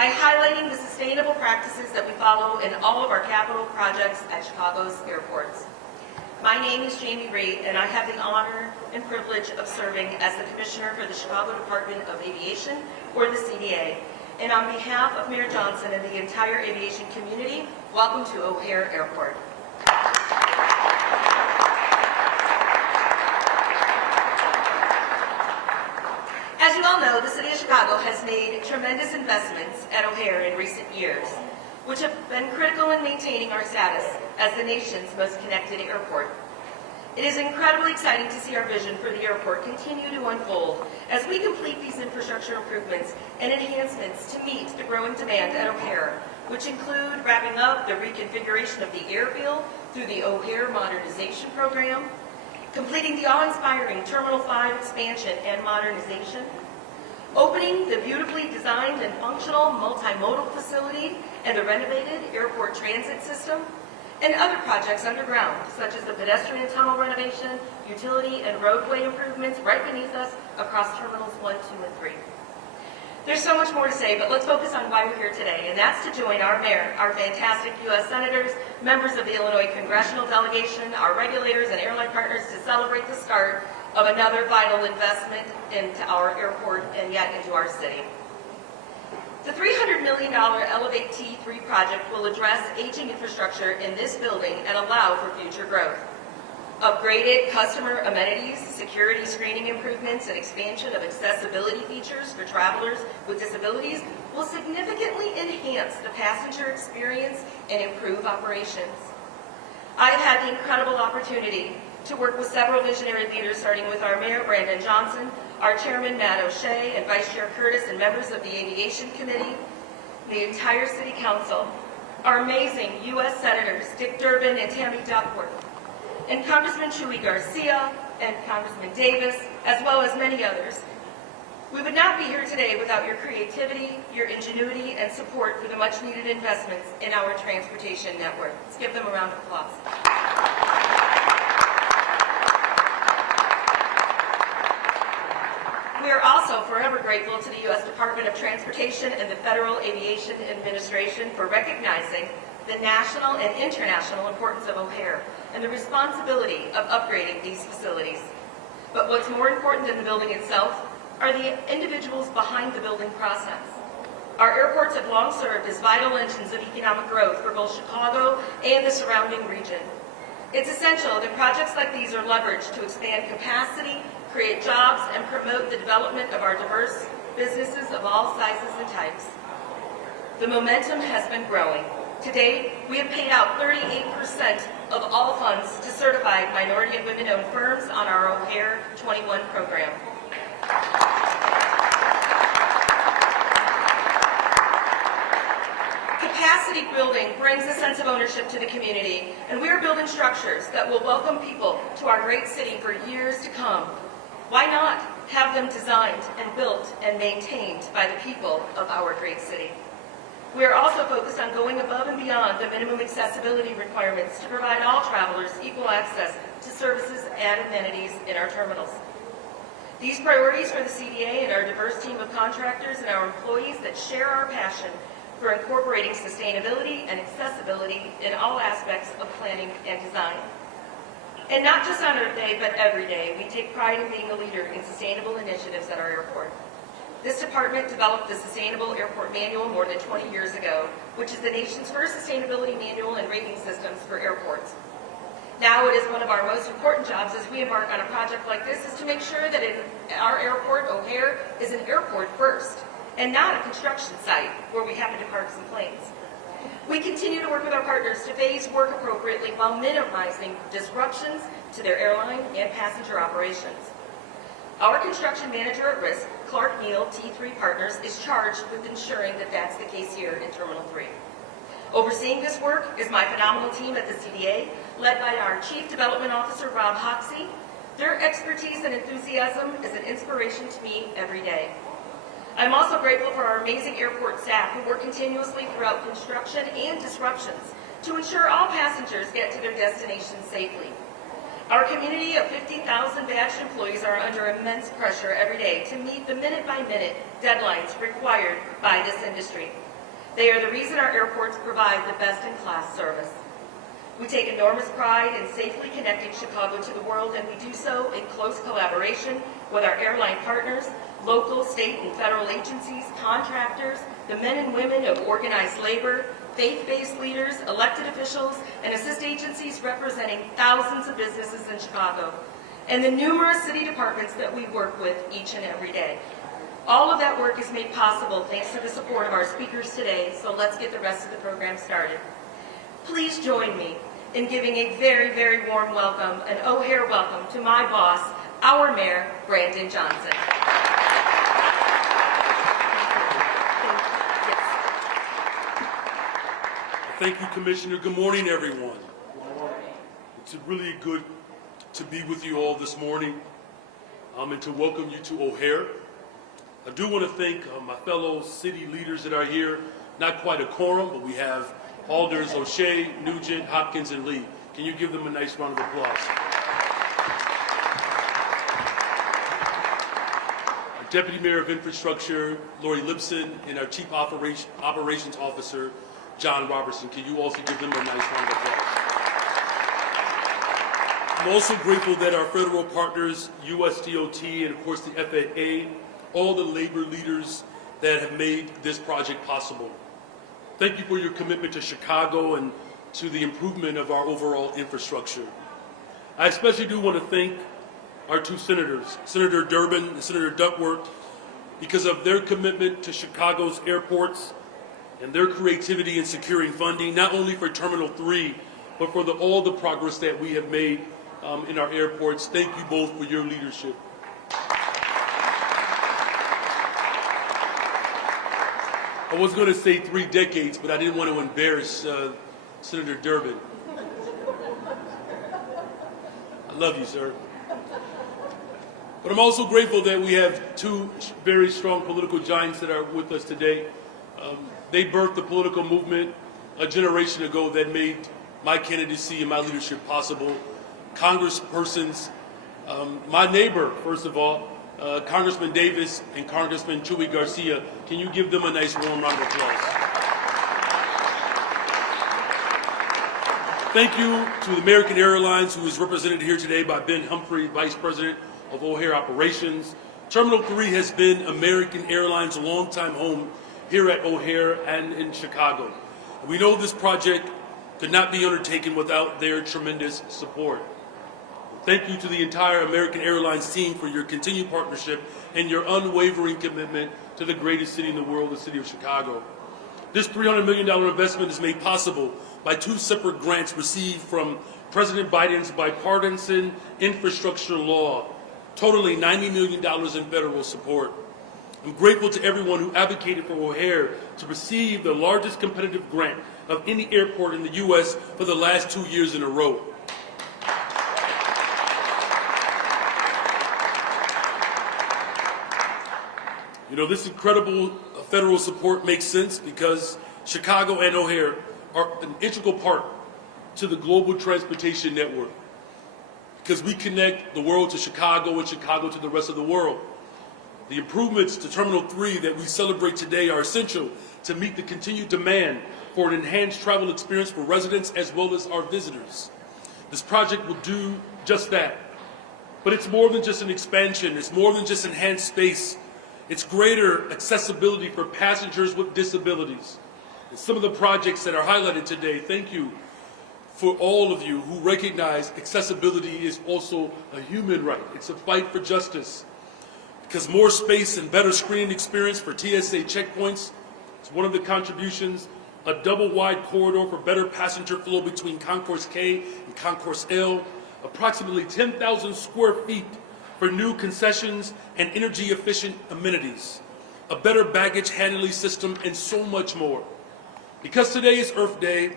by highlighting the sustainable practices that we follow in all of our capital projects at Chicago's airports. My name is Jamie Reed, and I have the honor and privilege of serving as the Commissioner for the Chicago Department of Aviation, or the CDA. And on behalf of Mayor Johnson and the entire aviation community, welcome to O'Hare Airport. As you all know, the City of Chicago has made tremendous investments at O'Hare in recent years, which have been critical in maintaining our status as the nation's most connected airport. It is incredibly exciting to see our vision for the airport continue to unfold as we complete these infrastructure improvements and enhancements to meet the growing demand at O'Hare, which include wrapping up the reconfiguration of the airfield through the O'Hare Modernization Program, completing the awe-inspiring Terminal 5 expansion and modernization, opening the beautifully designed and functional multimodal facility and the renovated airport transit system, and other projects underground, such as the pedestrian tunnel renovation, utility and roadway improvements right beneath us across Terminals 1, 2, and 3. There's so much more to say, but let's focus on why we're here today, and that's to join our mayor, our fantastic U.S. senators, members of the Illinois congressional delegation, our regulators and airline partners to celebrate the start of another vital investment into our airport and yet into our city. The $300 million Elevate T3 project will address aging infrastructure in this building and allow for future growth. Upgraded customer amenities, security screening improvements, and expansion of accessibility features for travelers with disabilities will significantly enhance the passenger experience and improve operations. I have had the incredible opportunity to work with several visionary leaders, starting with our Mayor, Brandon Johnson, our Chairman, Matt O'Shea, and Vice Chair Curtis, and members of the Aviation Committee, the entire City Council, our amazing U.S. Senators, Dick Durbin and Tammy Duckworth, and Congressman Luis Garcia and Congressman Davis, as well as many others. We would not be here today without your creativity, your ingenuity, and support for the much-needed investments in our transportation network. Let's give them a round of applause. We are also forever grateful to the U.S. Department of Transportation and the Federal Aviation Administration for recognizing the national and international importance of O'Hare and the responsibility of upgrading these facilities. But what's more important than the building itself are the individuals behind the building process. Our airports have long served as vital engines of economic growth for both Chicago and the surrounding region. It's essential that projects like these are leveraged to expand capacity, create jobs, and promote the development of our diverse businesses of all sizes and types. The momentum has been growing. To date, we have paid out 38% of all funds to certified minority and women-owned firms on our O'Hare 21 program. Capacity building brings a sense of ownership to the community, and we are building structures that will welcome people to our great city for years to come. Why not have them designed and built and maintained by the people of our great city? We are also focused on going above and beyond the minimum accessibility requirements to provide all travelers equal access to services and amenities in our terminals. These priorities for the CDA and our diverse team of contractors and our employees that share our passion for incorporating sustainability and accessibility in all aspects of planning and design. And not just on Earth Day, but every day, we take pride in being a leader in sustainable initiatives at our airport. This department developed the Sustainable Airport Manual more than 20 years ago, which is the nation's first sustainability manual and rating systems for airports. Now it is one of our most important jobs as we embark on a project like this is to make sure that our airport, O'Hare, is an airport first, and not a construction site where we happen to park some planes. We continue to work with our partners to phase work appropriately while minimizing disruptions to their airline and passenger operations. Our construction manager at risk, Clark Neal T3 Partners, is charged with ensuring that that's the case here in Terminal 3. Overseeing this work is my phenomenal team at the CDA, led by our Chief Development Officer, Rob Hoxie. Their expertise and enthusiasm is an inspiration to me every day. I'm also grateful for our amazing airport staff who work continuously throughout construction and disruptions to ensure all passengers get to their destinations safely. Our community of 50,000 badged employees are under immense pressure every day to meet the minute-by-minute deadlines required by this industry. They are the reason our airports provide the best-in-class service. We take enormous pride in safely connecting Chicago to the world, and we do so in close collaboration with our airline partners, local, state, and federal agencies, contractors, the men and women of organized labor, faith-based leaders, elected officials, and assist agencies representing thousands of businesses in Chicago, and the numerous city departments that we work with each and every day. All of that work is made possible thanks to the support of our speakers today, so let's get the rest of the program started. Please join me in giving a very, very warm welcome, an O'Hare welcome to my boss, our Mayor, Brandon Johnson. Thank you, Commissioner. Good morning, everyone. It's really good to be with you all this morning and to welcome you to O'Hare. I do want to thank my fellow city leaders that are here. Not quite a quorum, but we have Alders, O'Shea, Nugent, Hopkins, and Lee. Can you give them a nice round of applause? Our Deputy Mayor of Infrastructure, Lori Lipson, and our Chief Operations Officer, John Robertson. Can you also give them a nice round of applause? I'm also grateful that our federal partners, USDOT, and of course the FAA, all the labor leaders that have made this project possible. Thank you for your commitment to Chicago and to the improvement of our overall infrastructure. I especially do want to thank our two senators, Senator Durbin and Senator Duckworth, because of their commitment to Chicago's airports and their creativity in securing funding, not only for Terminal 3, but for all the progress that we have made in our airports. Thank you both for your leadership. I was going to say 3 decades, but I didn't want to embarrass Senator Durbin. I love you, sir. But I'm also grateful that we have two very strong political giants that are with us today. They birthed the political movement a generation ago that made my candidacy and my leadership possible. Congresspersons, my neighbor, first of all, Congressman Davis and Congressman Chuy Garcia. Can you give them a nice warm round of applause? Thank you to American Airlines, who is represented here today by Ben Humphrey, Vice President of O'Hare Operations. Terminal 3 has been American Airlines' longtime home here at O'Hare and in Chicago. We know this project could not be undertaken without their tremendous support. Thank you to the entire American Airlines team for your continued partnership and your unwavering commitment to the greatest city in the world, the city of Chicago. This $300 million investment is made possible by 2 separate grants received from President Biden's bipartisan infrastructure law, totaling $90 million in federal support. I'm grateful to everyone who advocated for O'Hare to receive the largest competitive grant of any airport in the U.S. for the last 2 years in a row. You know, this incredible federal support makes sense because Chicago and O'Hare are an integral part to the global transportation network, because we connect the world to Chicago and Chicago to the rest of the world. The improvements to Terminal 3 that we celebrate today are essential to meet the continued demand for an enhanced travel experience for residents as well as our visitors. This project will do just that. But it's more than just an expansion. It's more than just enhanced space. It's greater accessibility for passengers with disabilities. And some of the projects that are highlighted today, thank you for all of you who recognize accessibility is also a human right. It's a fight for justice. Because more space and better screening experience for TSA checkpoints is one of the contributions. A double-wide corridor for better passenger flow between Concourse K and Concourse L. Approximately 10,000 square feet for new concessions and energy-efficient amenities. A better baggage handling system, and so much more. Because today is Earth Day,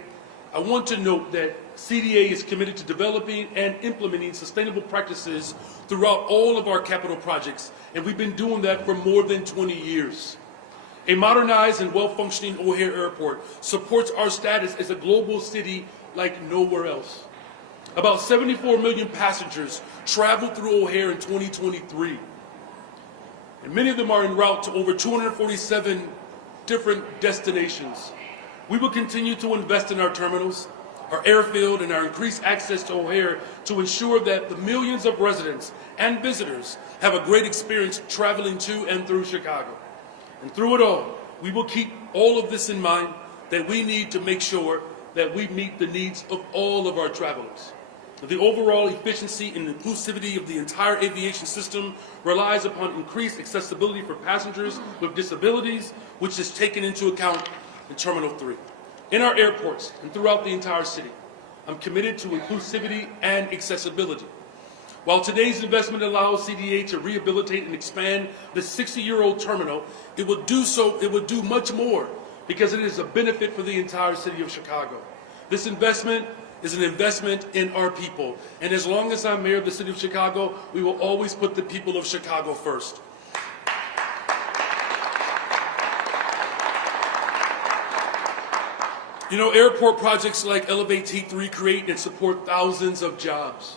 I want to note that CDA is committed to developing and implementing sustainable practices throughout all of our capital projects, and we've been doing that for more than 20 years. A modernized and well-functioning O'Hare Airport supports our status as a global city like nowhere else. About 74 million passengers traveled through O'Hare in 2023. And many of them are en route to over 247 different destinations. We will continue to invest in our terminals, our airfield, and our increased access to O'Hare to ensure that the millions of residents and visitors have a great experience traveling to and through Chicago. And through it all, we will keep all of this in mind, that we need to make sure that we meet the needs of all of our travelers. The overall efficiency and inclusivity of the entire aviation system relies upon increased accessibility for passengers with disabilities, which is taken into account in Terminal 3. In our airports and throughout the entire city, I'm committed to inclusivity and accessibility. While today's investment allows CDA to rehabilitate and expand the 60-year-old terminal, it would do much more because it is a benefit for the entire city of Chicago. This investment is an investment in our people. And as long as I'm mayor of the city of Chicago, we will always put the people of Chicago first. You know, airport projects like Elevate T3 create and support thousands of jobs,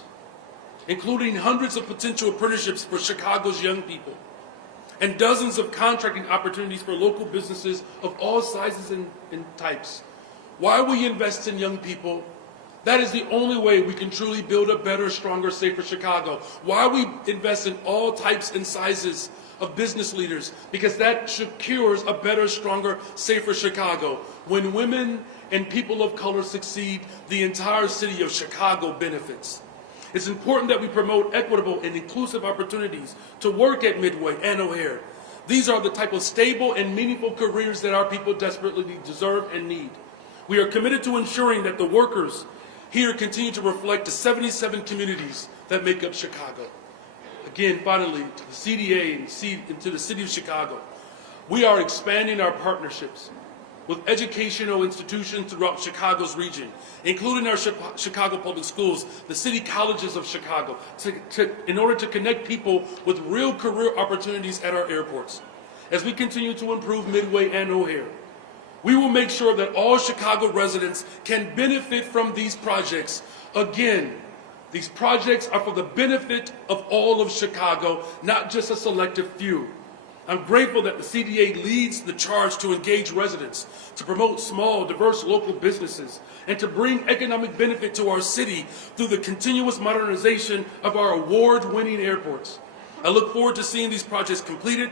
including hundreds of potential apprenticeships for Chicago's young people, and dozens of contracting opportunities for local businesses of all sizes and types. Why we invest in young people? That is the only way we can truly build a better, stronger, safer Chicago. Why we invest in all types and sizes of business leaders? Because that secures a better, stronger, safer Chicago. When women and people of color succeed, the entire city of Chicago benefits. It's important that we promote equitable and inclusive opportunities to work at Midway and O'Hare. These are the type of stable and meaningful careers that our people desperately deserve and need. We are committed to ensuring that the workers here continue to reflect the 77 communities that make up Chicago. Again, finally, to the CDA and to the City of Chicago, we are expanding our partnerships with educational institutions throughout Chicago's region, including our Chicago Public Schools, the city colleges of Chicago, in order to connect people with real career opportunities at our airports. As we continue to improve Midway and O'Hare, we will make sure that all Chicago residents can benefit from these projects. Again, these projects are for the benefit of all of Chicago, not just a selective few. I'm grateful that the CDA leads the charge to engage residents, to promote small, diverse local businesses, and to bring economic benefit to our city through the continuous modernization of our award-winning airports. I look forward to seeing these projects completed.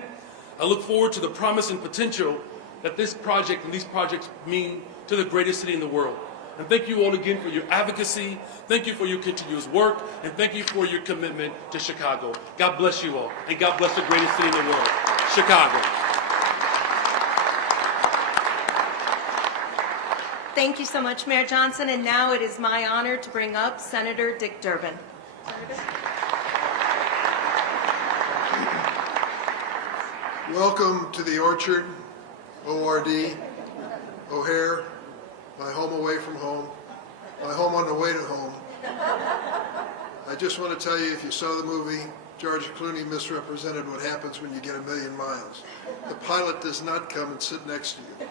I look forward to the promise and potential that this project and these projects mean to the greatest city in the world. And thank you all again for your advocacy, thank you for your continuous work, and thank you for your commitment to Chicago. God bless you all, and God bless the greatest city in the world, Chicago. Thank you so much, Mayor Johnson. And now it is my honor to bring up Senator Dick Durbin. Senator. Welcome to the Orchard, ORD, O'Hare, my home away from home, my home on the way to home. I just want to tell you, if you saw the movie, George Clooney misrepresented what happens when you get 1,000,000 miles. The pilot does not come and sit next to you.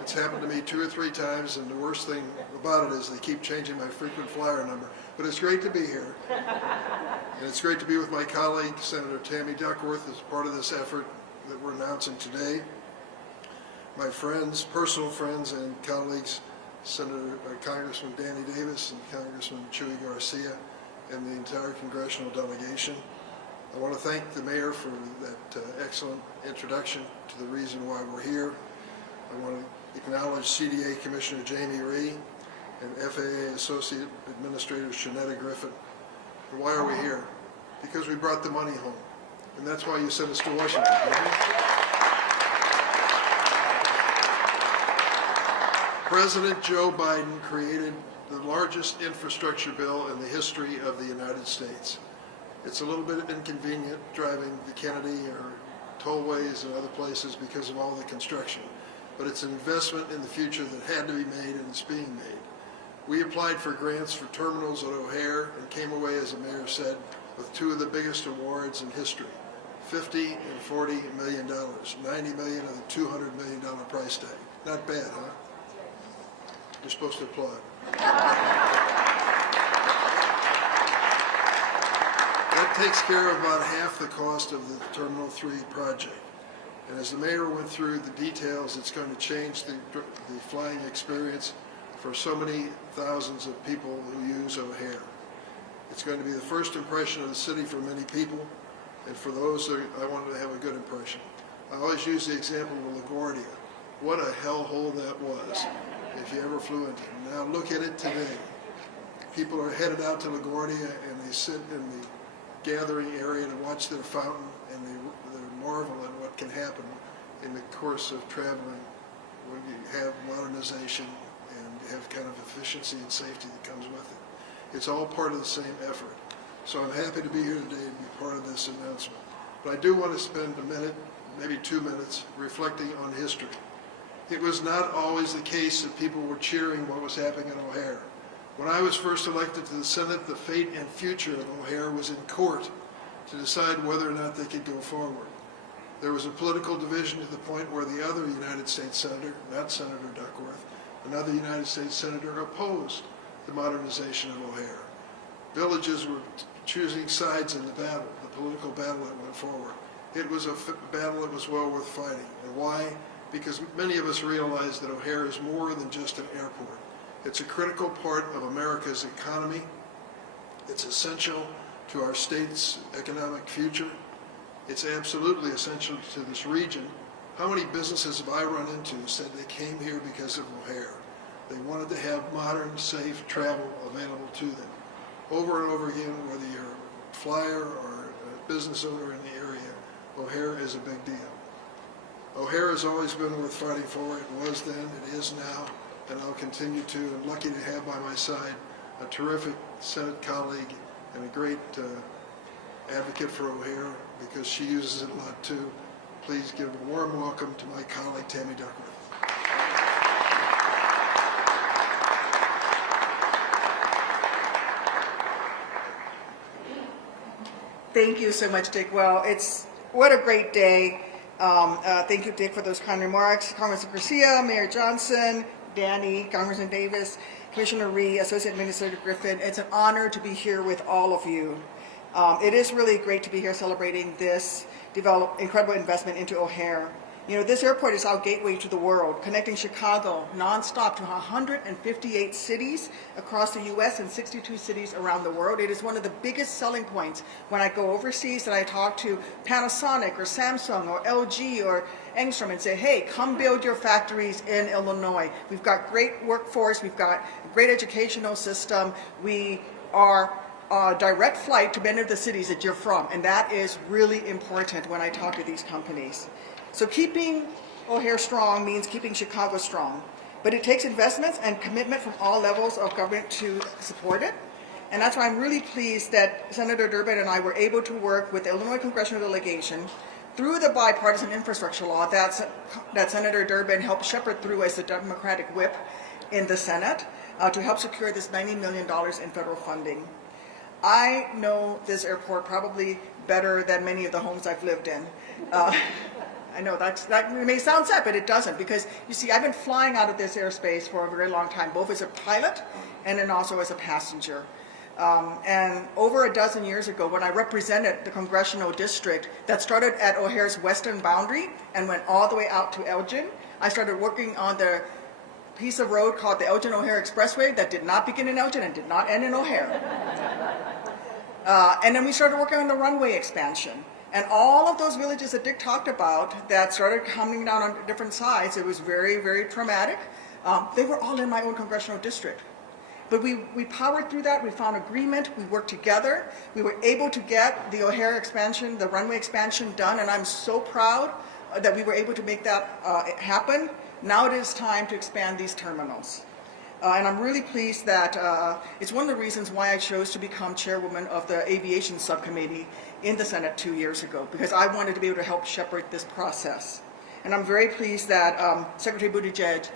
It's happened to me 2 or 3 times, and the worst thing about it is they keep changing my frequent flyer number. But it's great to be here. And it's great to be with my colleague, Senator Tammy Duckworth, as part of this effort that we're announcing today. My friends, personal friends and colleagues, Congressman Davis and Congressman Garcia, and the entire congressional delegation. I want to thank the mayor for that excellent introduction to the reason why we're here. I want to acknowledge CDA Commissioner Jamie Rhee and FAA Associate Administrator Shanetta Griffin. And why are we here? Because we brought the money home. And that's why you sent us to Washington. President Joe Biden created the largest infrastructure bill in the history of the United States. It's a little bit inconvenient driving the Kennedy or tollways and other places because of all the construction, but it's an investment in the future that had to be made, and it's being made. We applied for grants for terminals at O'Hare and came away, as the mayor said, with 2 of the biggest awards in history, $50 and $40 million, $90 million of the $200 million price tag. Not bad, huh? You're supposed to applaud. That takes care of about half the cost of the Terminal 3 project. And as the mayor went through the details, it's going to change the flying experience for so many thousands of people who use O'Hare. It's going to be the first impression of the city for many people, and for those that I wanted to have a good impression. I always use the example of LaGuardia. What a hellhole that was if you ever flew into it. Now look at it today. People are headed out to LaGuardia and they sit in the gathering area to watch their fountain, and they marvel at what can happen in the course of traveling when you have modernization and have kind of efficiency and safety that comes with it. It's all part of the same effort. So I'm happy to be here today to be part of this announcement. But I do want to spend a minute, maybe 2 minutes, reflecting on history. It was not always the case that people were cheering what was happening at O'Hare. When I was first elected to the Senate, the fate and future of O'Hare was in court to decide whether or not they could go forward. There was a political division to the point where the other United States Senator, not Senator Duckworth, another United States Senator opposed the modernization of O'Hare. Villages were choosing sides in the battle, the political battle that went forward. It was a battle that was well worth fighting. And why? Because many of us realize that O'Hare is more than just an airport. It's a critical part of America's economy. It's essential to our state's economic future. It's absolutely essential to this region. How many businesses have I run into who said they came here because of O'Hare? They wanted to have modern, safe travel available to them. Over and over again, whether you're a flyer or a business owner in the area, O'Hare is a big deal. O'Hare has always been worth fighting for. It was then, it is now, and I'll continue to. I'm lucky to have by my side a terrific Senate colleague and a great advocate for O'Hare, because she uses it a lot too. Please give a warm welcome to my colleague, Tammy Duckworth. Thank you so much, Dick. Well, what a great day. Thank you, Dick, for those kind remarks. Congressman Garcia, Mayor Johnson, Danny, Congressman Davis, Commissioner Rhee, Associate Administrator Griffin. It's an honor to be here with all of you. It is really great to be here celebrating this incredible investment into O'Hare. You know, this airport is our gateway to the world, connecting Chicago nonstop to 158 cities across the U.S. and 62 cities around the world. It is one of the biggest selling points when I go overseas and I talk to Panasonic or Samsung or LG or Engstrom and say, hey, come build your factories in Illinois. We've got great workforce. We've got a great educational system. We are direct flight to many of the cities that you're from, and that is really important when I talk to these companies. So keeping O'Hare strong means keeping Chicago strong, but it takes investments and commitment from all levels of government to support it. And that's why I'm really pleased that Senator Durbin and I were able to work with the Illinois Congressional Delegation through the bipartisan infrastructure law that Senator Durbin helped shepherd through as the Democratic whip in the Senate to help secure this $90 million in federal funding. I know this airport probably better than many of the homes I've lived in. I know that may sound sad, but it doesn't, because you see, I've been flying out of this airspace for a very long time, both as a pilot and then also as a passenger. And over a dozen years ago, when I represented the congressional district that started at O'Hare's western boundary and went all the way out to Elgin, I started working on the piece of road called the Elgin-O'Hare Expressway that did not begin in Elgin and did not end in O'Hare. And then we started working on the runway expansion. And all of those villages that Dick talked about that started coming down on different sides, it was very, very traumatic. They were all in my own congressional district. But we powered through that. We found agreement. We worked together. We were able to get the O'Hare expansion, the runway expansion done, and I'm so proud that we were able to make that happen. Now it is time to expand these terminals. And I'm really pleased that it's one of the reasons why I chose to become chairwoman of the aviation subcommittee in the Senate 2 years ago, because I wanted to be able to help shepherd this process. And I'm very pleased that Secretary Buttigieg,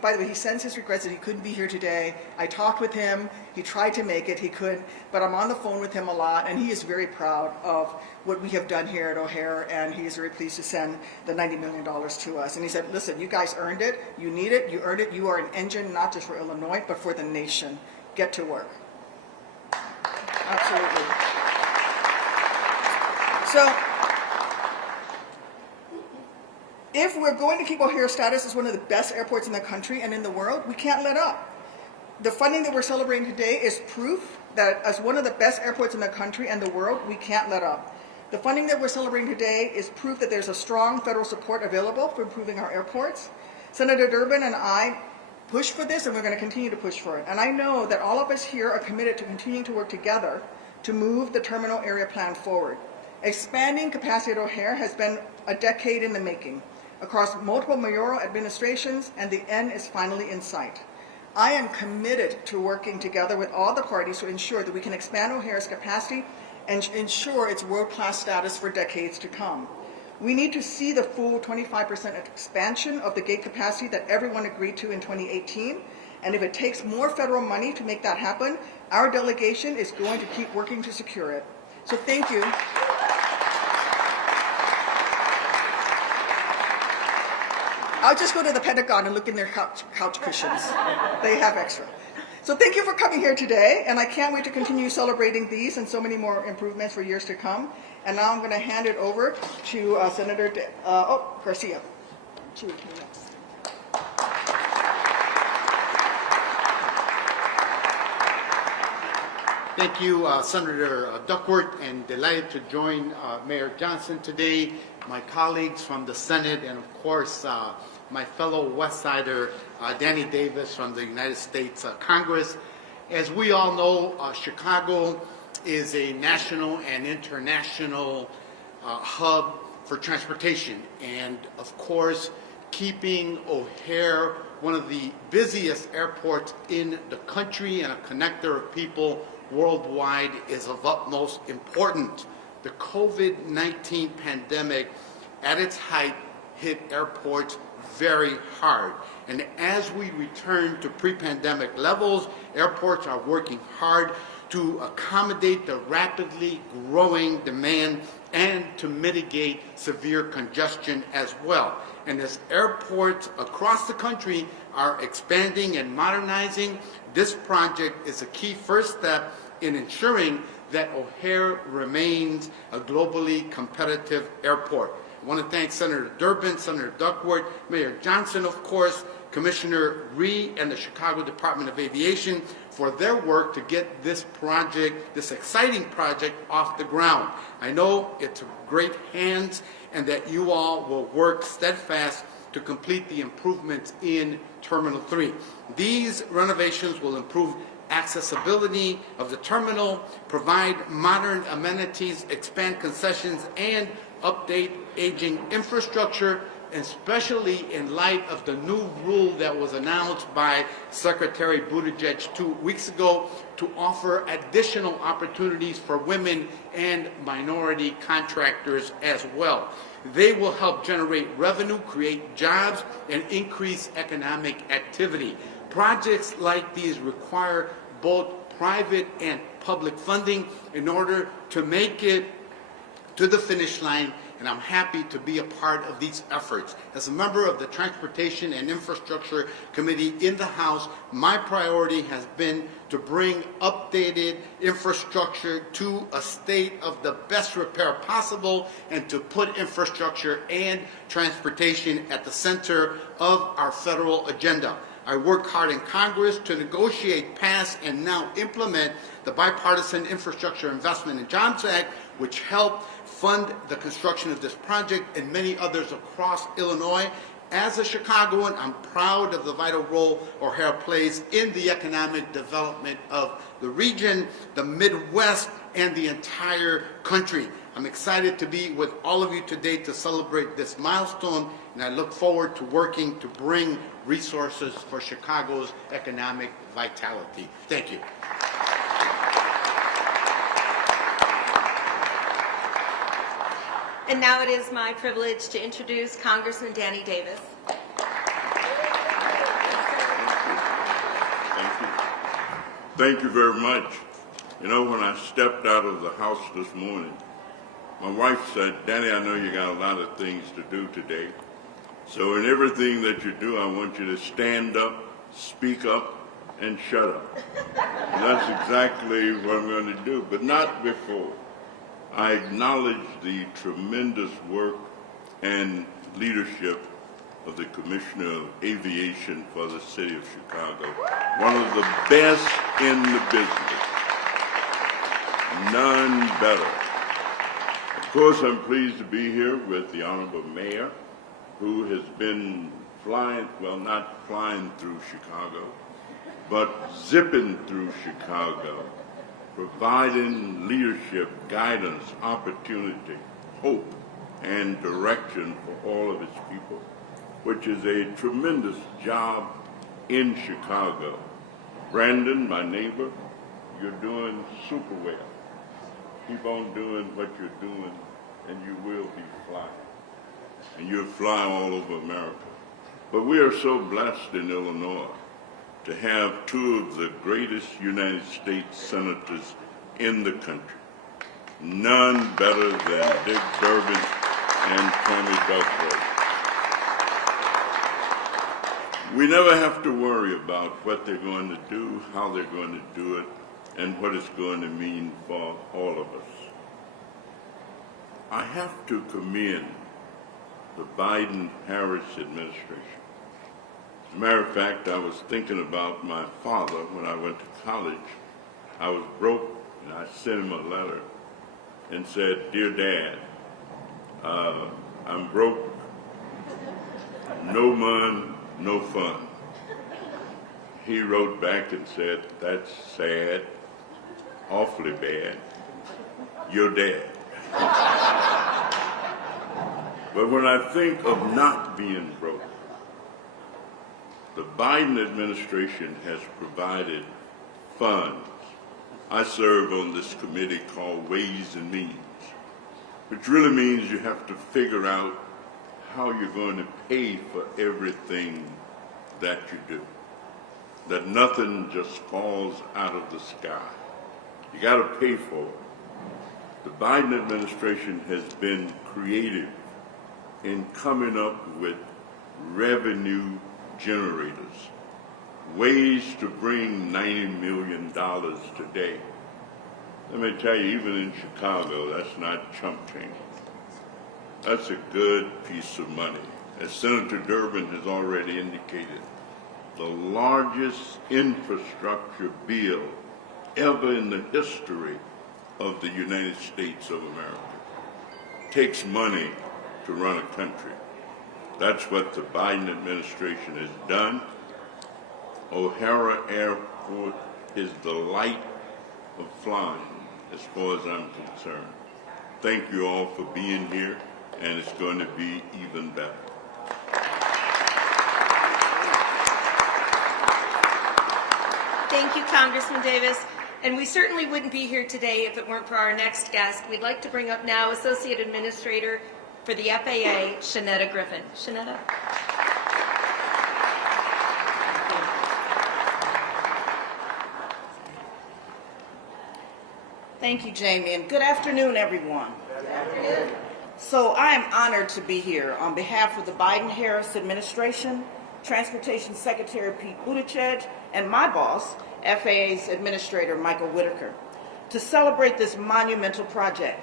by the way, he sends his regrets that he couldn't be here today. I talked with him. He tried to make it. He couldn't. But I'm on the phone with him a lot, and he is very proud of what we have done here at O'Hare, and he is very pleased to send the $90 million to us. And he said, listen, you guys earned it. You need it. You earned it. You are an engine not just for Illinois, but for the nation. Get to work. Absolutely. So, if we're going to keep O'Hare status as one of the best airports in the country and in the world, we can't let up. The funding that we're celebrating today is proof that as one of the best airports in the country and the world, we can't let up. The funding that we're celebrating today is proof that there's a strong federal support available for improving our airports. Senator Durbin and I pushed for this, and we're going to continue to push for it. And I know that all of us here are committed to continuing to work together to move the terminal area plan forward. Expanding capacity at O'Hare has been a decade in the making, across multiple mayoral administrations, and the end is finally in sight. I am committed to working together with all the parties to ensure that we can expand O'Hare's capacity and ensure its world-class status for decades to come. We need to see the full 25% expansion of the gate capacity that everyone agreed to in 2018, and if it takes more federal money to make that happen, our delegation is going to keep working to secure it. So thank you. I'll just go to the Pentagon and look in their couch cushions. They have extra. So thank you for coming here today, and I can't wait to continue celebrating these and so many more improvements for years to come. And now I'm going to hand it over to Senator Garcia. She would come next. Thank you, Senator Duckworth, and delighted to join Mayor Johnson today, my colleagues from the Senate, and of course, my fellow West Sider, Danny Davis from the United States Congress. As we all know, Chicago is a national and international hub for transportation, and of course, keeping O'Hare one of the busiest airports in the country and a connector of people worldwide is of utmost importance. The COVID-19 pandemic at its height hit airports very hard. And as we return to pre-pandemic levels, airports are working hard to accommodate the rapidly growing demand and to mitigate severe congestion as well. And as airports across the country are expanding and modernizing, this project is a key first step in ensuring that O'Hare remains a globally competitive airport. I want to thank Senator Durbin, Senator Duckworth, Mayor Johnson, of course, Commissioner Rhee, and the Chicago Department of Aviation for their work to get this project, this exciting project, off the ground. I know it's in great hands and that you all will work steadfast to complete the improvements in Terminal 3. These renovations will improve accessibility of the terminal, provide modern amenities, expand concessions, and update aging infrastructure, especially in light of the new rule that was announced by Secretary Buttigieg 2 weeks ago to offer additional opportunities for women and minority contractors as well. They will help generate revenue, create jobs, and increase economic activity. Projects like these require both private and public funding in order to make it to the finish line, and I'm happy to be a part of these efforts. As a member of the Transportation and Infrastructure Committee in the House, my priority has been to bring updated infrastructure to a state of the best repair possible and to put infrastructure and transportation at the center of our federal agenda. I worked hard in Congress to negotiate, pass, and now implement the Bipartisan Infrastructure Investment and Jobs Act, which helped fund the construction of this project and many others across Illinois. As a Chicagoan, I'm proud of the vital role O'Hare plays in the economic development of the region, the Midwest, and the entire country. I'm excited to be with all of you today to celebrate this milestone, and I look forward to working to bring resources for Chicago's economic vitality. Thank you. And now it is my privilege to introduce Congressman Danny Davis. Thank you very much. You know, when I stepped out of the house this morning, my wife said, "Danny, I know you got a lot of things to do today. So in everything that you do, I want you to stand up, speak up, and shut up." And that's exactly what I'm going to do, but not before I acknowledge the tremendous work and leadership of the Commissioner of Aviation for the City of Chicago, one of the best in the business. None better. Of course, I'm pleased to be here with the Honorable Mayor, who has been flying, well, not flying through Chicago, but zipping through Chicago, providing leadership, guidance, opportunity, hope, and direction for all of its people, which is a tremendous job in Chicago. Brandon, my neighbor, you're doing super well. Keep on doing what you're doing, and you will be flying. And you'll fly all over America. But we are so blessed in Illinois to have two of the greatest United States senators in the country. None better than Dick Durbin and Tony Duckworth. We never have to worry about what they're going to do, how they're going to do it, and what it's going to mean for all of us. I have to commend the Biden-Harris administration. As a matter of fact, I was thinking about my father when I went to college. I was broke, and I sent him a letter and said, "Dear Dad, I'm broke, no money, no fun." He wrote back and said, "That's sad, awfully bad. Your dad." But when I think of not being broke, the Biden administration has provided funds. I serve on this committee called Ways and Means, which really means you have to figure out how you're going to pay for everything that you do. That nothing just falls out of the sky. You got to pay for it. The Biden administration has been creative in coming up with revenue generators, ways to bring $90 million today. Let me tell you, even in Chicago, that's not chump change. That's a good piece of money. As Senator Durbin has already indicated, the largest infrastructure bill ever in the history of the United States of America. Takes money to run a country. That's what the Biden administration has done. O'Hara Airport is the light of flying, as far as I'm concerned. Thank you all for being here, and it's going to be even better. Thank you, Congressman Davis. And we certainly wouldn't be here today if it weren't for our next guest. We'd like to bring up now Associate Administrator for the FAA, Shanetta Griffin. Shanetta. Thank you, Jamie, and good afternoon, everyone. Good afternoon. So I am honored to be here on behalf of the Biden-Harris administration, Transportation Secretary Pete Buttigieg, and my boss, FAA's Administrator Michael Whitaker, to celebrate this monumental project.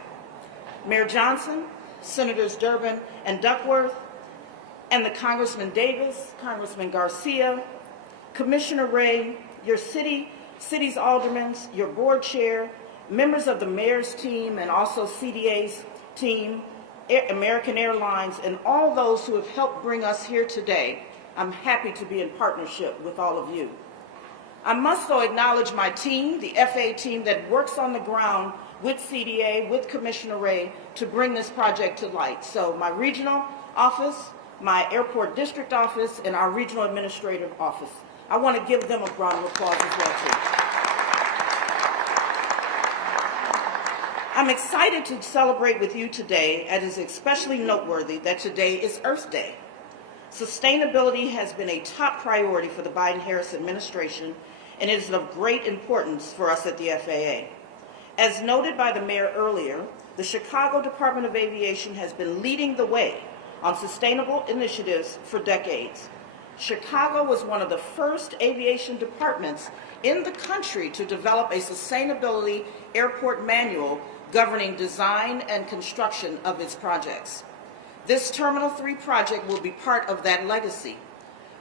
Mayor Johnson, Senators Durbin and Duckworth, and the Congressman Davis, Congressman Garcia, Commissioner Ray, your city's aldermen, your board chair, members of the mayor's team and also CDA's team, American Airlines, and all those who have helped bring us here today. I'm happy to be in partnership with all of you. I must, though, acknowledge my team, the FAA team that works on the ground with CDA, with Commissioner Ray, to bring this project to light. So my regional office, my airport district office, and our regional administrative office. I want to give them a round of applause as well, too. I'm excited to celebrate with you today, and it is especially noteworthy that today is Earth Day. Sustainability has been a top priority for the Biden-Harris administration, and it is of great importance for us at the FAA. As noted by the mayor earlier, the Chicago Department of Aviation has been leading the way on sustainable initiatives for decades. Chicago was one of the first aviation departments in the country to develop a sustainability airport manual governing design and construction of its projects. This Terminal 3 project will be part of that legacy.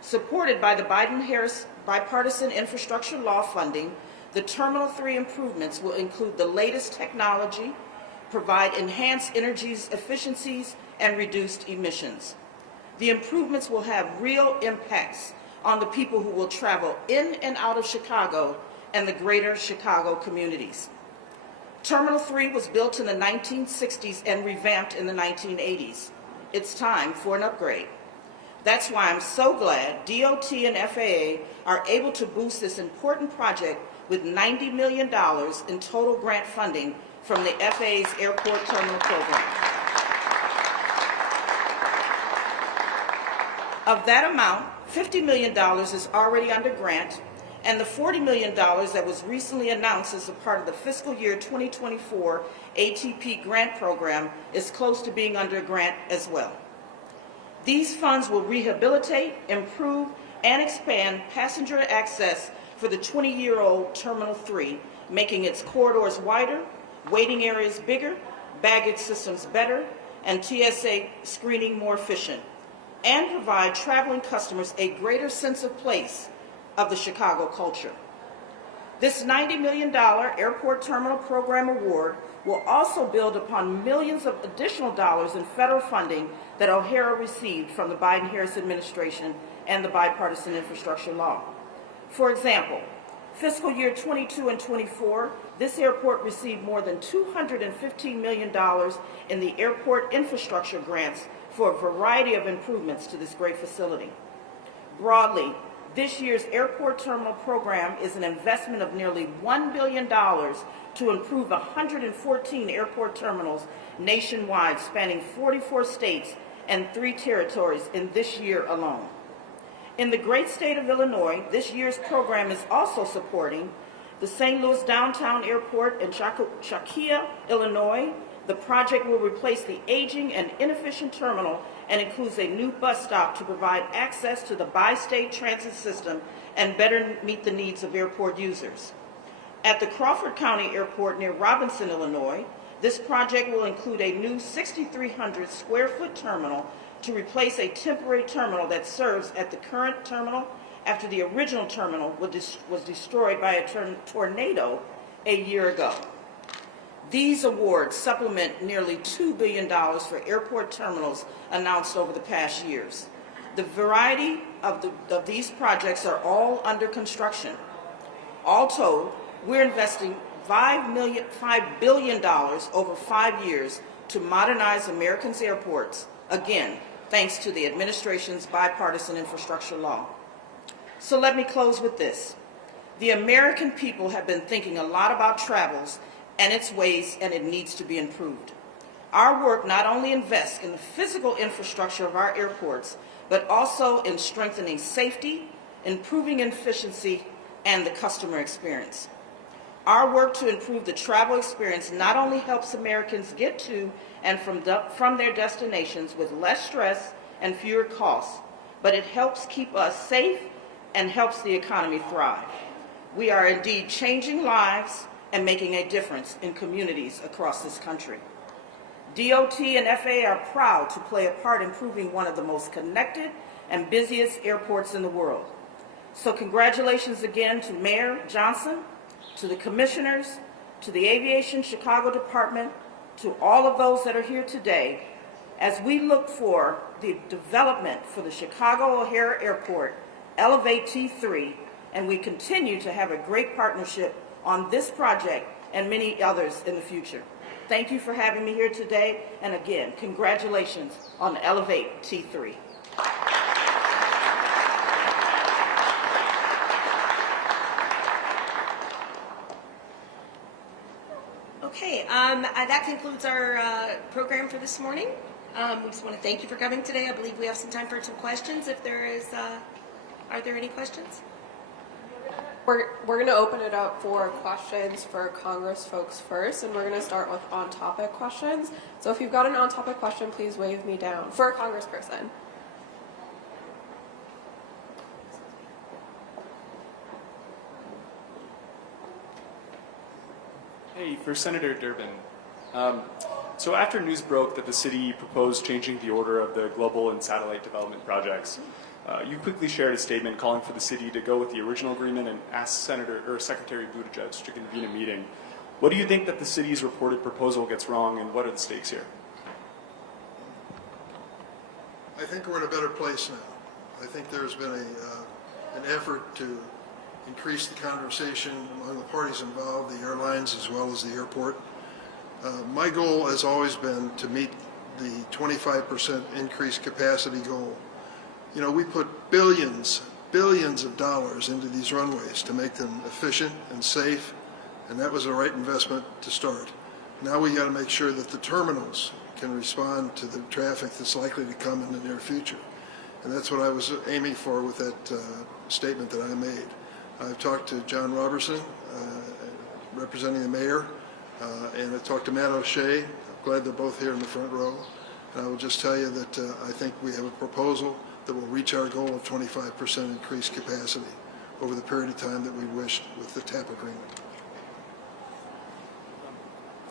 Supported by the Biden-Harris bipartisan infrastructure law funding, the Terminal 3 improvements will include the latest technology, provide enhanced energy efficiencies, and reduced emissions. The improvements will have real impacts on the people who will travel in and out of Chicago and the greater Chicago communities. Terminal 3 was built in the 1960s and revamped in the 1980s. It's time for an upgrade. That's why I'm so glad DOT and FAA are able to boost this important project with $90 million in total grant funding from the FAA's Airport Terminal Program. Of that amount, $50 million is already under grant, and the $40 million that was recently announced as a part of the fiscal year 2024 ATP grant program is close to being under grant as well. These funds will rehabilitate, improve, and expand passenger access for the 20-year-old Terminal 3, making its corridors wider, waiting areas bigger, baggage systems better, and TSA screening more efficient, and provide traveling customers a greater sense of place of the Chicago culture. This $90 million Airport Terminal Program award will also build upon millions of additional dollars in federal funding that O'Hara received from the Biden-Harris administration and the bipartisan infrastructure law. For example, fiscal year 22 and 24, this airport received more than $215 million in the airport infrastructure grants for a variety of improvements to this great facility. Broadly, this year's airport terminal program is an investment of nearly $1 billion to improve 114 airport terminals nationwide, spanning 44 states and 3 territories in this year alone. In the great state of Illinois, this year's program is also supporting the St. Louis Downtown Airport in Chakia, Illinois. The project will replace the aging and inefficient terminal and includes a new bus stop to provide access to the bi-state transit system and better meet the needs of airport users. At the Crawford County Airport near Robinson, Illinois, this project will include a new 6,300 square foot terminal to replace a temporary terminal that serves at the current terminal after the original terminal was destroyed by a tornado a year ago. These awards supplement nearly $2 billion for airport terminals announced over the past years. The variety of these projects are all under construction. All told, we're investing $5 billion over 5 years to modernize Americans' airports, again, thanks to the administration's bipartisan infrastructure law. So let me close with this. The American people have been thinking a lot about travels and its ways, and it needs to be improved. Our work not only invests in the physical infrastructure of our airports, but also in strengthening safety, improving efficiency, and the customer experience. Our work to improve the travel experience not only helps Americans get to and from their destinations with less stress and fewer costs, but it helps keep us safe and helps the economy thrive. We are indeed changing lives and making a difference in communities across this country. DOT and FAA are proud to play a part in improving one of the most connected and busiest airports in the world. So congratulations again to Mayor Johnson, to the commissioners, to the Aviation Chicago Department, to all of those that are here today, as we look for the development for the Chicago O'Hare Airport, Elevate T3, and we continue to have a great partnership on this project and many others in the future. Thank you for having me here today, and again, congratulations on Elevate T3. Okay, that concludes our program for this morning. We just want to thank you for coming today. I believe we have some time for some questions. If there is, are there any questions? We're going to open it up for questions for Congress folks first, and we're going to start with on-topic questions. So if you've got an on-topic question, please wave me down for a congressperson. Hey, for Senator Durbin, So after news broke that the city proposed changing the order of the global and satellite development projects, you quickly shared a statement calling for the city to go with the original agreement and asked Secretary Buttigieg to convene a meeting. What do you think that the city's reported proposal gets wrong, and what are the stakes here? I think we're in a better place now. I think there's been an effort to increase the conversation among the parties involved, the airlines as well as the airport. My goal has always been to meet the 25% increased capacity goal. You know, we put billions of dollars into these runways to make them efficient and safe, and that was the right investment to start. Now we got to make sure that the terminals can respond to the traffic that's likely to come in the near future. And that's what I was aiming for with that statement that I made. I've talked to John Robertson, representing the mayor, and I talked to Matt O'Shea. I'm glad they're both here in the front row. And I will just tell you that I think we have a proposal that will reach our goal of 25% increased capacity over the period of time that we wished with the TAP agreement.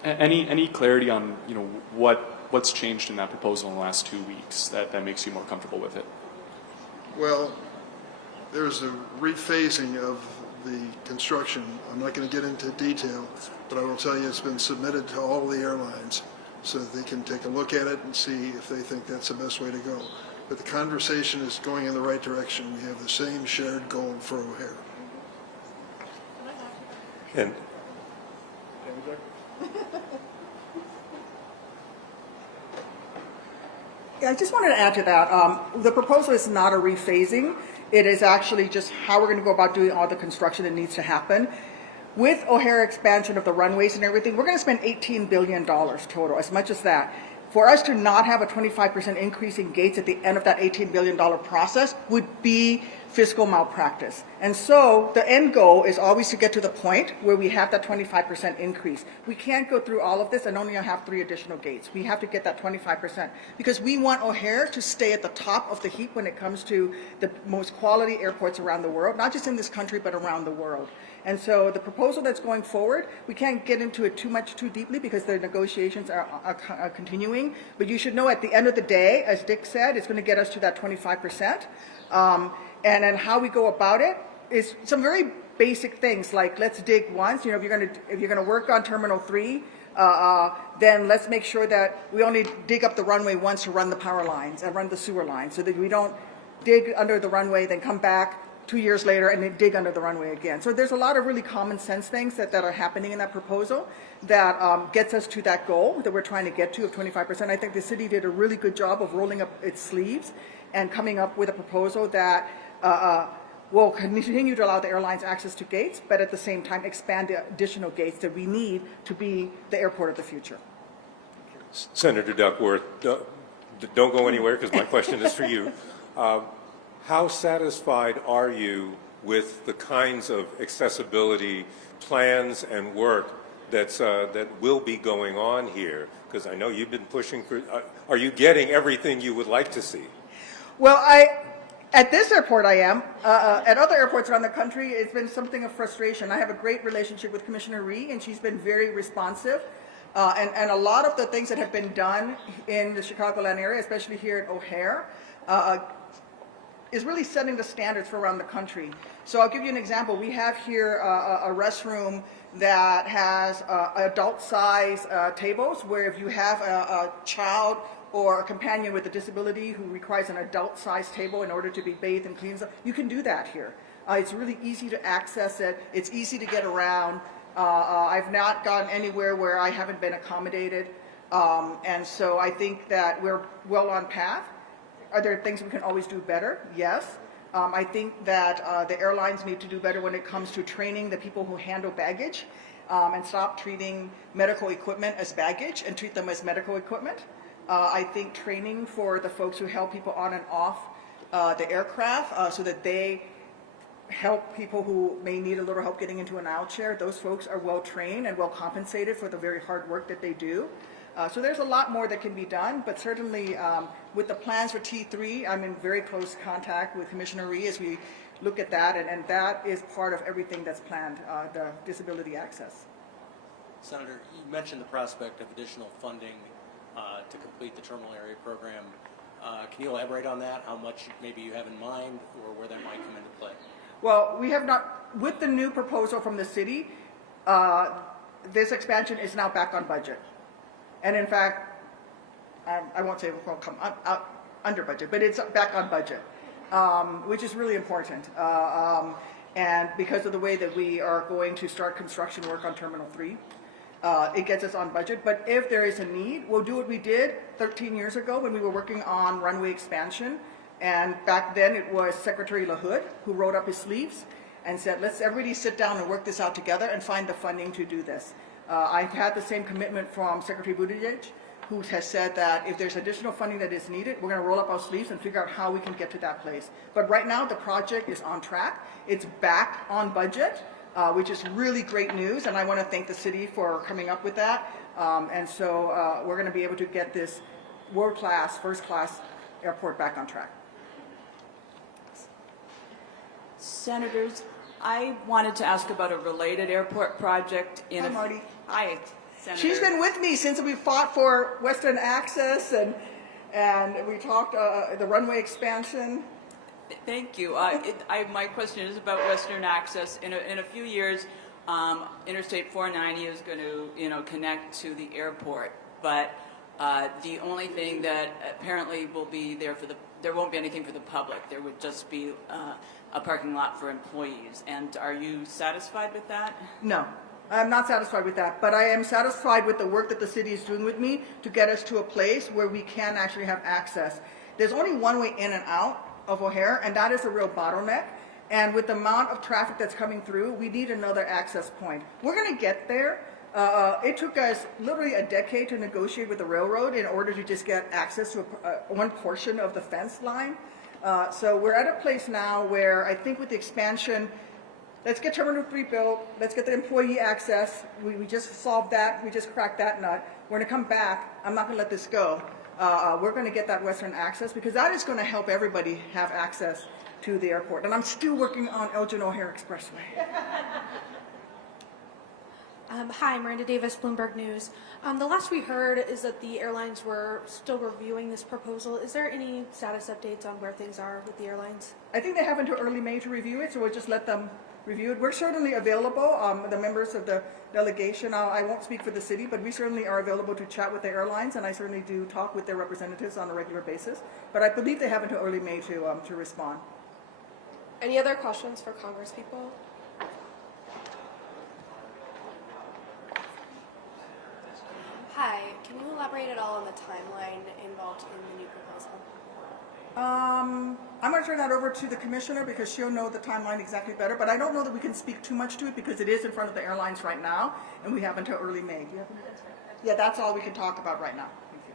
Any clarity on what's changed in that proposal in the last 2 weeks that makes you more comfortable with it? Well, there's a rephasing of the construction. I'm not going to get into detail, but I will tell you it's been submitted to all the airlines so that they can take a look at it and see if they think that's the best way to go. But the conversation is going in the right direction. We have the same shared goal for O'Hare. And Yeah, I just wanted to add to that. The proposal is not a rephasing. It is actually just how we're going to go about doing all the construction that needs to happen. With O'Hare expansion of the runways and everything, we're going to spend $18 billion total, as much as that. For us to not have a 25% increase in gates at the end of that $18 billion process would be fiscal malpractice. And so the end goal is always to get to the point where we have that 25% increase. We can't go through all of this and only have 3 additional gates. We have to get that 25% because we want O'Hare to stay at the top of the heap when it comes to the most quality airports around the world, not just in this country, but around the world. And so the proposal that's going forward, we can't get into it too deeply because the negotiations are continuing. But you should know at the end of the day, as Dick said, it's going to get us to that 25%. And then how we go about it is some very basic things like let's dig once. You know, if you're going to work on Terminal 3, then let's make sure that we only dig up the runway once to run the power lines and run the sewer lines, so that we don't dig under the runway, then come back 2 years later and then dig under the runway again. So there's a lot of really common sense things that are happening in that proposal that gets us to that goal that we're trying to get to of 25%. I think the city did a really good job of rolling up its sleeves and coming up with a proposal that will continue to allow the airlines access to gates, but at the same time expand the additional gates that we need to be the airport of the future. Senator Duckworth, don't go anywhere because my question is for you. How satisfied are you with the kinds of accessibility plans and work that will be going on here? Because I know you've been pushing for. Are you getting everything you would like to see? Well, at this airport I am. At other airports around the country, it's been something of frustration. I have a great relationship with Commissioner Rhee, and she's been very responsive. And a lot of the things that have been done in the Chicagoland area, especially here at O'Hare, is really setting the standards for around the country. So I'll give you an example. We have here a restroom that has adult-size tables where if you have a child or a companion with a disability who requires an adult-sized table in order to be bathed and cleaned, you can do that here. It's really easy to access it. It's easy to get around. I've not gone anywhere where I haven't been accommodated. And so I think that we're well on path. Are there things we can always do better? Yes. I think that the airlines need to do better when it comes to training the people who handle baggage and stop treating medical equipment as baggage and treat them as medical equipment. I think training for the folks who help people on and off the aircraft so that they help people who may need a little help getting into an aisle chair. Those folks are well trained and well compensated for the very hard work that they do. So there's a lot more that can be done, but certainly with the plans for T3, I'm in very close contact with Commissioner Rhee as we look at that, and that is part of everything that's planned, the disability access. Senator, you mentioned the prospect of additional funding to complete the terminal area program. Can you elaborate on that? How much maybe you have in mind, or where that might come into play? Well, we have not, with the new proposal from the city, this expansion is now back on budget. And in fact, I won't say it will come out under budget, but it's back on budget, which is really important. And because of the way that we are going to start construction work on Terminal 3, it gets us on budget. But if there is a need, we'll do what we did 13 years ago when we were working on runway expansion. And back then it was Secretary LaHood who rolled up his sleeves and said, let's everybody sit down and work this out together and find the funding to do this. I've had the same commitment from Secretary Buttigieg, who has said that if there's additional funding that is needed, we're going to roll up our sleeves and figure out how we can get to that place. But right now the project is on track. It's back on budget, which is really great news, and I want to thank the city for coming up with that. And so we're going to be able to get this world-class, first-class airport back on track. Senators, I wanted to ask about a related airport project in Hi, Marty. Hi, Senator. She's been with me since we fought for Western Access and we talked the runway expansion. Thank you. My question is about Western Access. In a few years, Interstate 490 is going to, connect to the airport. But the only thing that apparently will be there there won't be anything for the public. There would just be a parking lot for employees. And are you satisfied with that? No, I'm not satisfied with that, but I am satisfied with the work that the city is doing with me to get us to a place where we can actually have access. There's only one way in and out of O'Hare, and that is a real bottleneck. And with the amount of traffic that's coming through, we need another access point. We're going to get there. It took us literally a decade to negotiate with the railroad in order to just get access to one portion of the fence line. So we're at a place now where I think with the expansion, let's get Terminal 3 built, let's get the employee access. We just solved that, we just cracked that nut. We're going to come back. I'm not going to let this go. We're going to get that Western access because that is going to help everybody have access to the airport. And I'm still working on Elgin O'Hare Expressway. Hi, Miranda Davis, Bloomberg News. The last we heard is that the airlines were still reviewing this proposal. Is there any status updates on where things are with the airlines? I think they have until early May to review it, so we'll just let them review it. We're certainly available, the members of the delegation. I won't speak for the city, but we certainly are available to chat with the airlines, and I certainly do talk with their representatives on a regular basis. But I believe they have until early May to respond. Any other questions for Congress people? Hi, can you elaborate at all on the timeline involved in the new proposal? I'm going to turn that over to the commissioner because she'll know the timeline exactly better, but I don't know that we can speak too much to it because it is in front of the airlines right now, and we have until early May. Do you have any? Yeah, that's all we can talk about right now. Thank you.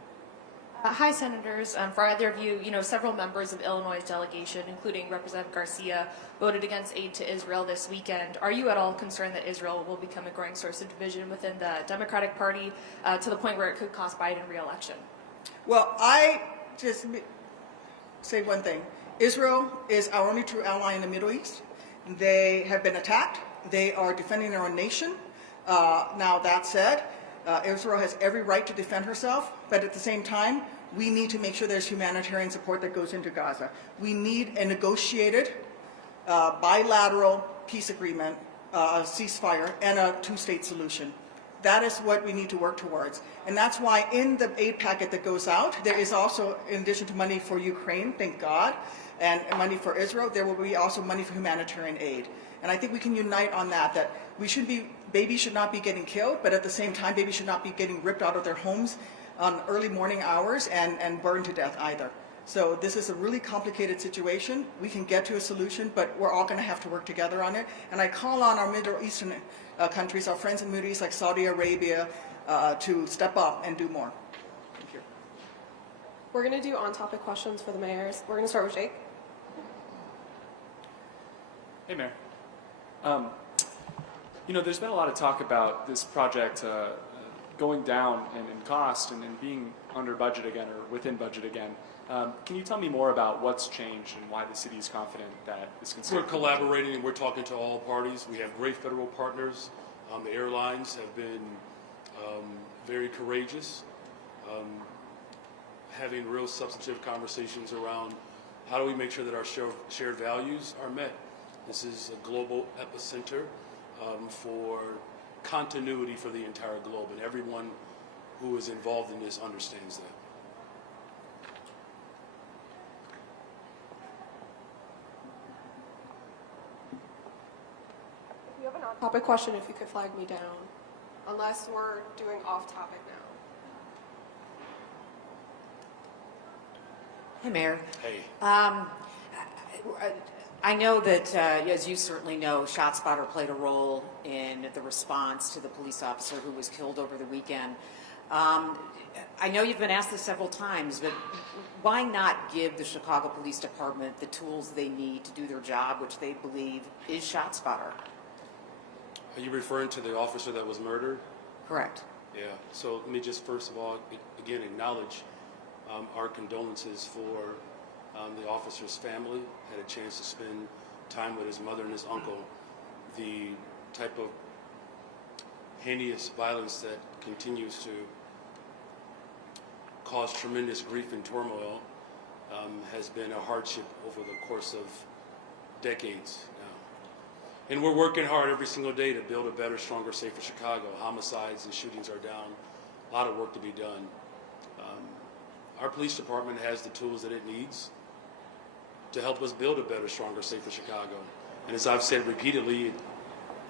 Hi, Senators. For either of you, several members of Illinois' delegation, including Representative Garcia, voted against aid to Israel this weekend. Are you at all concerned that Israel will become a growing source of division within the Democratic Party to the point where it could cost Biden re-election? Well, I just say one thing. Israel is our only true ally in the Middle East. They have been attacked. They are defending their own nation. Now, that said, Israel has every right to defend herself, but at the same time, we need to make sure there's humanitarian support that goes into Gaza. We need a negotiated, bilateral peace agreement, a ceasefire, and a two-state solution. That is what we need to work towards. And that's why in the aid packet that goes out, there is also, in addition to money for Ukraine, thank God, and money for Israel, there will be also money for humanitarian aid. And I think we can unite on that babies should not be getting killed, but at the same time, babies should not be getting ripped out of their homes on early morning hours and burned to death either. So this is a really complicated situation. We can get to a solution, but we're all going to have to work together on it. And I call on our Middle Eastern countries, our friends and Middle East like Saudi Arabia, to step up and do more. Thank you. We're going to do on-topic questions for the mayors. We're going to start with Jake. Hey, Mayor. There's been a lot of talk about this project going down in cost and being under budget again or within budget again. Can you tell me more about what's changed and why the city is confident that this can? We're collaborating and we're talking to all parties. We have great federal partners. The airlines have been very courageous, having real substantive conversations around how do we make sure that our shared values are met. This is a global epicenter for continuity for the entire globe, and everyone who is involved in this understands that. If you have an on-topic question, if you could flag me down, unless we're doing off-topic now. Hey, Mayor. Hey. I know that, as you certainly know, ShotSpotter played a role in the response to the police officer who was killed over the weekend. I know you've been asked this several times, but why not give the Chicago Police Department the tools they need to do their job, which they believe is ShotSpotter? Are you referring to the officer that was murdered? Correct. Yeah. So let me just first of all, again, acknowledge our condolences for the officer's family. Had a chance to spend time with his mother and his uncle. The type of heinous violence that continues to cause tremendous grief and turmoil has been a hardship over the course of decades now. And we're working hard every single day to build a better, stronger, safer Chicago. Homicides and shootings are down. A lot of work to be done. Our police department has the tools that it needs to help us build a better, stronger, safer Chicago. And as I've said repeatedly,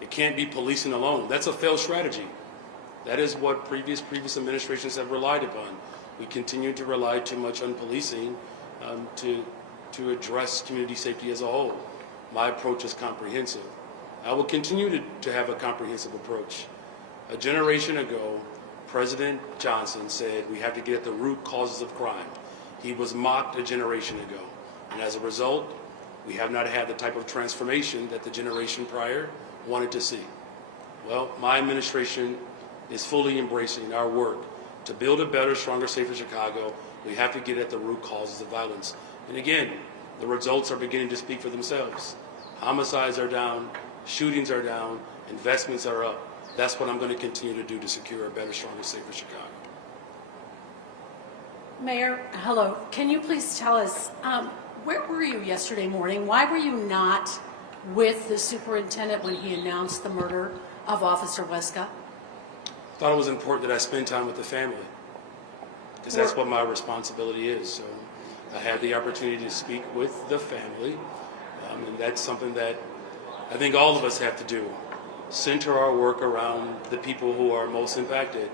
it can't be policing alone. That's a failed strategy. That is what previous administrations have relied upon. We continue to rely too much on policing to address community safety as a whole. My approach is comprehensive. I will continue to have a comprehensive approach. A generation ago, President Johnson said we have to get at the root causes of crime. He was mocked a generation ago. And as a result, we have not had the type of transformation that the generation prior wanted to see. Well, my administration is fully embracing our work to build a better, stronger, safer Chicago. We have to get at the root causes of violence. And again, the results are beginning to speak for themselves. Homicides are down, shootings are down, investments are up. That's what I'm going to continue to do to secure a better, stronger, safer Chicago. Mayor, hello. Can you please tell us, where were you yesterday morning? Why were you not with the superintendent when he announced the murder of Officer Huesca? I thought it was important that I spend time with the family, because that's what my responsibility is. So I had the opportunity to speak with the family, and that's something that I think all of us have to do. Center our work around the people who are most impacted.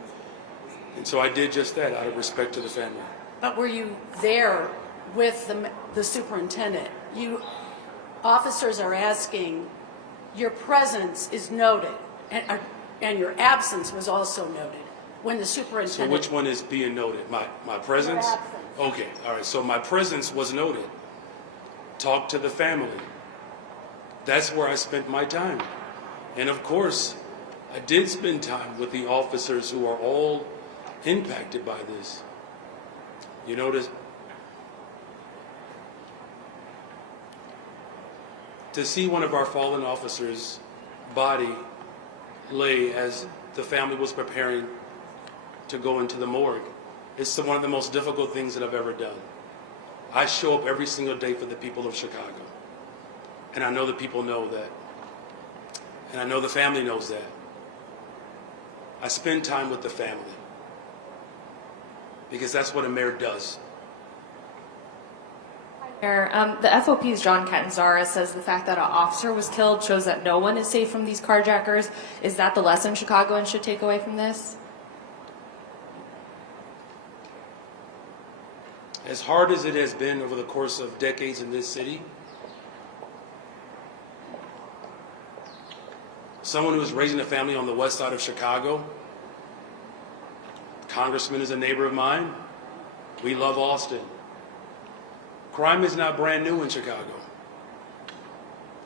And so I did just that out of respect to the family. But were you there with the superintendent? Officers are asking, your presence is noted, and your absence was also noted when the superintendent... So which one is being noted? My presence? Your absence. Okay, all right. So my presence was noted. Talk to the family. That's where I spent my time. And of course, I did spend time with the officers who are all impacted by this. You notice, to see one of our fallen officers' body lay as the family was preparing to go into the morgue, it's one of the most difficult things that I've ever done. I show up every single day for the people of Chicago. And I know the people know that. And I know the family knows that. I spend time with the family, because that's what a mayor does. Mayor, the FOP's John Catanzara says the fact that an officer was killed shows that no one is safe from these carjackers. Is that the lesson Chicagoans should take away from this? As hard as it has been over the course of decades in this city, someone who is raising a family on the west side of Chicago, Congressman is a neighbor of mine. We love Austin. Crime is not brand new in Chicago.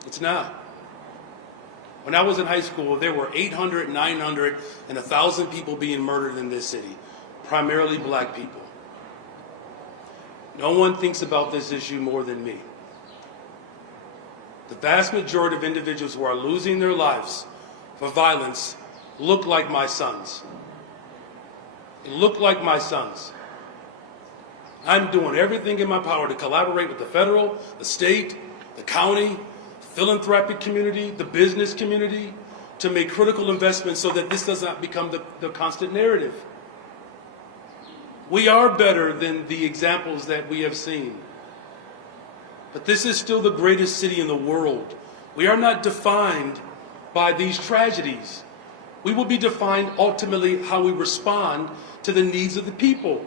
It's not. When I was in high school, there were 800, 900, and 1,000 people being murdered in this city, primarily black people. No one thinks about this issue more than me. The vast majority of individuals who are losing their lives for violence look like my sons. look like my sons. I'm doing everything in my power to collaborate with the federal, the state, the county, philanthropic community, the business community, to make critical investments so that this does not become the constant narrative. We are better than the examples that we have seen. But this is still the greatest city in the world. We are not defined by these tragedies. We will be defined ultimately how we respond to the needs of the people.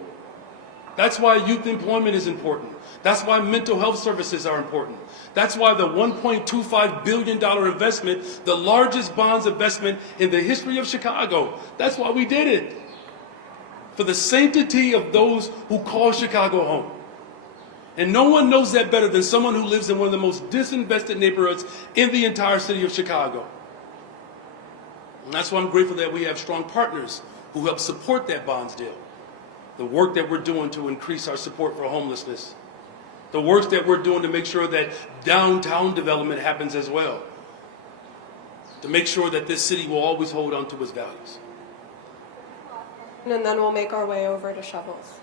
That's why youth employment is important. That's why mental health services are important. That's why the $1.25 billion investment, the largest bonds investment in the history of Chicago, that's why we did it. For the sanctity of those who call Chicago home. And no one knows that better than someone who lives in one of the most disinvested neighborhoods in the entire city of Chicago. And that's why I'm grateful that we have strong partners who help support that bonds deal. The work that we're doing to increase our support for homelessness. The work that we're doing to make sure that downtown development happens as well. To make sure that this city will always hold on to its values. And then we'll make our way over to shovels.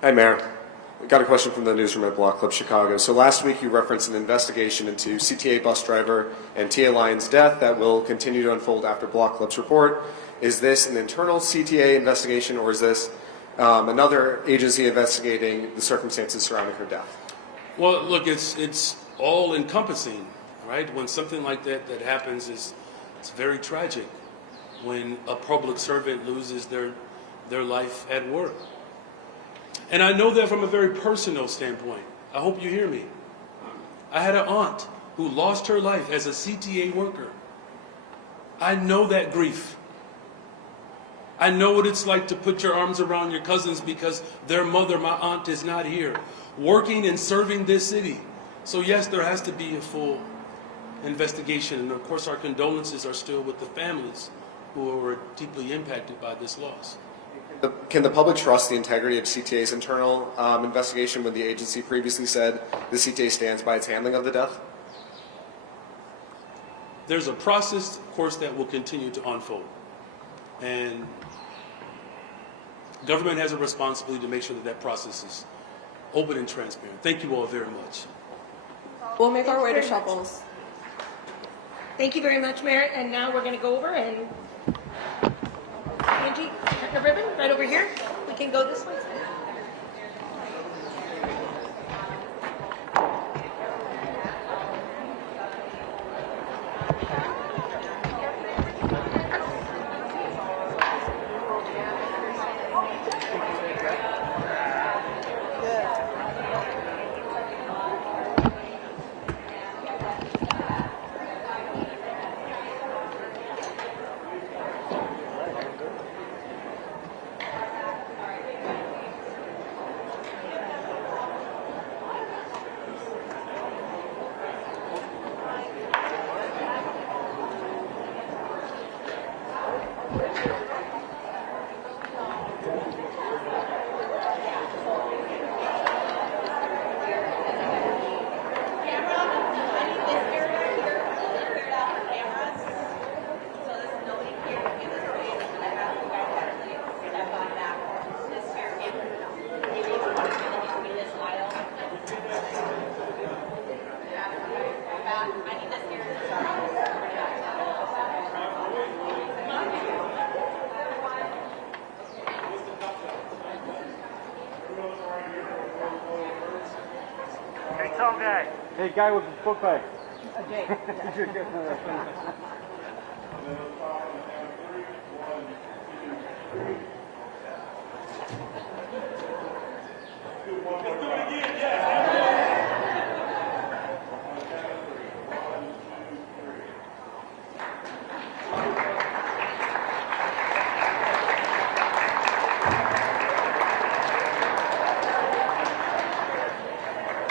Hi, Mayor. Got a question from the newsroom at Block Club Chicago. So last week you referenced an investigation into CTA bus driver and TA Lyon's death that will continue to unfold after Block Club's report. Is this an internal CTA investigation, or is this another agency investigating the circumstances surrounding her death? Well, look, it's all encompassing, right? When something like that happens, it's very tragic. When a public servant loses their life at work. And I know that from a very personal standpoint. I hope you hear me. I had an aunt who lost her life as a CTA worker. I know that grief. I know what it's like to put your arms around your cousins because their mother, my aunt, is not here, working and serving this city. So yes, there has to be a full investigation. And of course, our condolences are still with the families who were deeply impacted by this loss. Can the public trust the integrity of CTA's internal investigation when the agency previously said the CTA stands by its handling of the death? There's a process, of course, that will continue to unfold. And government has a responsibility to make sure that that process is open and transparent. Thank you all very much. We'll make our way to shovels. Thank you very much, Mayor. And now we're going to go over and Angie, check the ribbon right over here. We can go this way. Hey, guy with the book bag.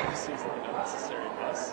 This seems like an unnecessary bus.